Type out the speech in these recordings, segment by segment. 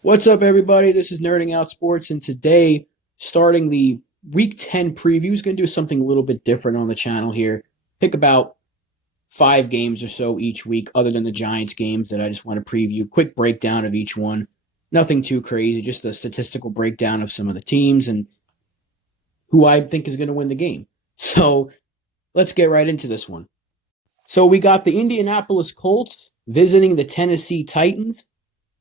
What's up, everybody? This is NerdingOutSports, and today, starting the Week 10 preview, is going to do something a little bit different on the channel here. Pick about 5 games or so each week, other than the Giants games that I just want to preview. Quick breakdown of each one. Nothing too crazy, just a statistical breakdown of some of the teams and who I think is going to win the game. So let's get right into this one. So we got the Indianapolis Colts visiting the Tennessee Titans.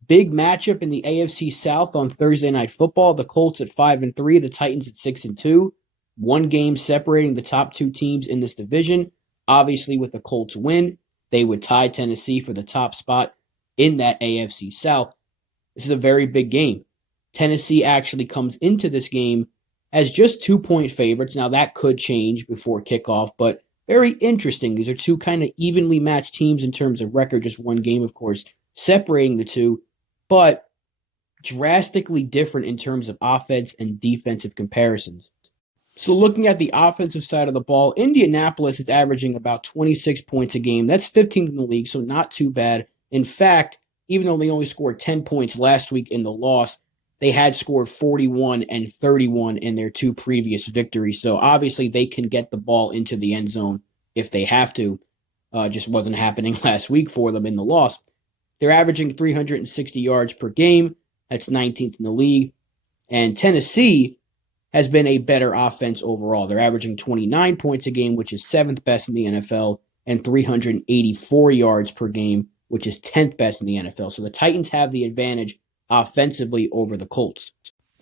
Big matchup in the AFC South on Thursday Night Football. The Colts at 5-3, the Titans at 6-2. One game separating the top 2 teams in this division. Obviously, with the Colts win, they would tie Tennessee for the top spot in that AFC South. This is a very big game. Tennessee actually comes into this game as just 2-point favorites. Now, that could change before kickoff, but very interesting. These are two kind of evenly matched teams in terms of record. Just one game, of course, separating the two, but drastically different in terms of offense and defensive comparisons. So looking at the offensive side of the ball, Indianapolis is averaging about 26 points a game. That's 15th in the league, so not too bad. In fact, even though they only scored 10 points last week in the loss, they had scored 41 and 31 in their 2 previous victories. So obviously they can get the ball into the end zone if they have to. Just wasn't happening last week for them in the loss. They're averaging 360 yards per game. That's 19th in the league. And Tennessee has been a better offense overall. They're averaging 29 points a game, which is 7th best in the NFL, and 384 yards per game, which is 10th best in the NFL. So the Titans have the advantage offensively over the Colts.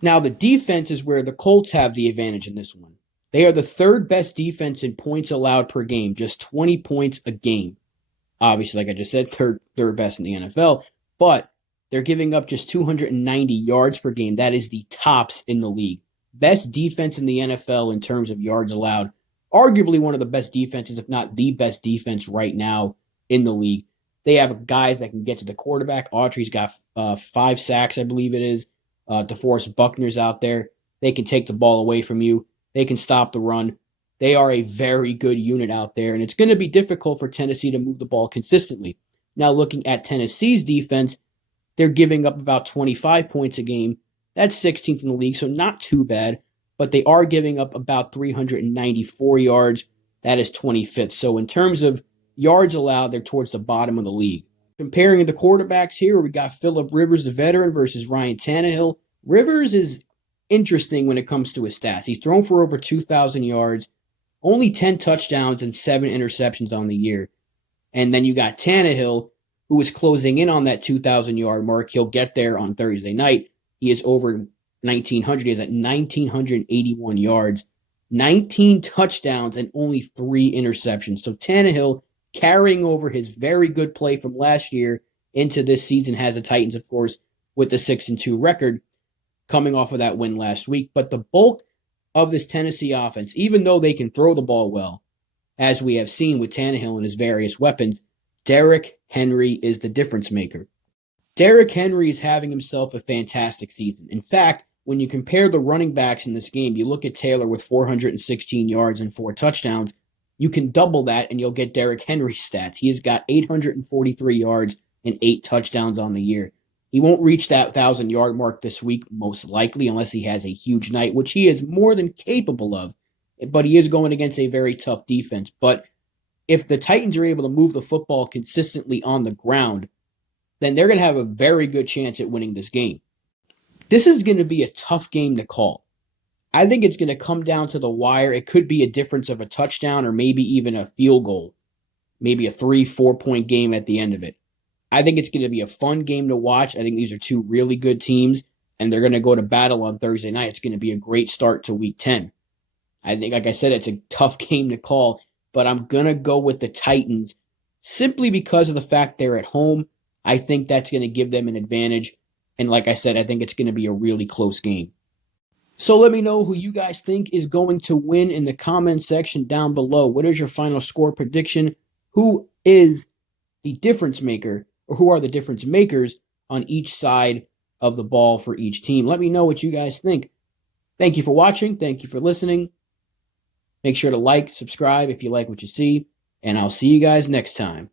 Now, the defense is where the Colts have the advantage in this one. They are the 3rd best defense in points allowed per game, just 20 points a game. Obviously, like I just said, third best in the NFL, but they're giving up just 290 yards per game. That is the tops in the league. Best defense in the NFL in terms of yards allowed. Arguably one of the best defenses, if not the best defense right now in the league. They have guys that can get to the quarterback. Autry's got 5 sacks, I believe it is. DeForest Buckner's out there. They can take the ball away from you. They can stop the run. They are a very good unit out there, and it's going to be difficult for Tennessee to move the ball consistently. Now, looking at Tennessee's defense, they're giving up about 25 points a game. That's 16th in the league, so not too bad, but they are giving up about 394 yards. That is 25th. So in terms of yards allowed, they're towards the bottom of the league. Comparing the quarterbacks here, we got Phillip Rivers, the veteran, versus Ryan Tannehill. Rivers is interesting when it comes to his stats. He's thrown for over 2,000 yards, only 10 touchdowns and 7 interceptions on the year. And then you got Tannehill, who is closing in on that 2,000-yard mark. He'll get there on Thursday night. He is over 1,900. He is at 1,981 yards, 19 touchdowns, and only 3 interceptions. So Tannehill, carrying over his very good play from last year into this season, has the Titans, of course, with the 6-2 record coming off of that win last week. But the bulk of this Tennessee offense, even though they can throw the ball well, as we have seen with Tannehill and his various weapons, Derrick Henry is the difference maker. Derrick Henry is having himself a fantastic season. In fact, when you compare the running backs in this game, you look at Taylor with 416 yards and 4 touchdowns. You can double that and you'll get Derrick Henry's stats. He has got 843 yards and 8 touchdowns on the year. He won't reach that 1,000-yard mark this week, most likely, unless he has a huge night, which he is more than capable of. But he is going against a very tough defense. But if the Titans are able to move the football consistently on the ground, then they're going to have a very good chance at winning this game. This is going to be a tough game to call. I think it's going to come down to the wire. It could be a difference of a touchdown or maybe even a field goal. Maybe a 3-4 point game at the end of it. I think it's going to be a fun game to watch. I think these are two really good teams, and they're going to go to battle on Thursday night. It's going to be a great start to Week 10. I think, like I said, it's a tough game to call, but I'm going to go with the Titans simply because of the fact they're at home. I think that's going to give them an advantage, and like I said, I think it's going to be a really close game. So let me know who you guys think is going to win in the comment section down below. What is your final score prediction? Who is the difference maker, or who are the difference makers on each side of the ball for each team? Let me know what you guys think. Thank you for watching. Thank you for listening. Make sure to like, subscribe if you like what you see. and I'll see you guys next time.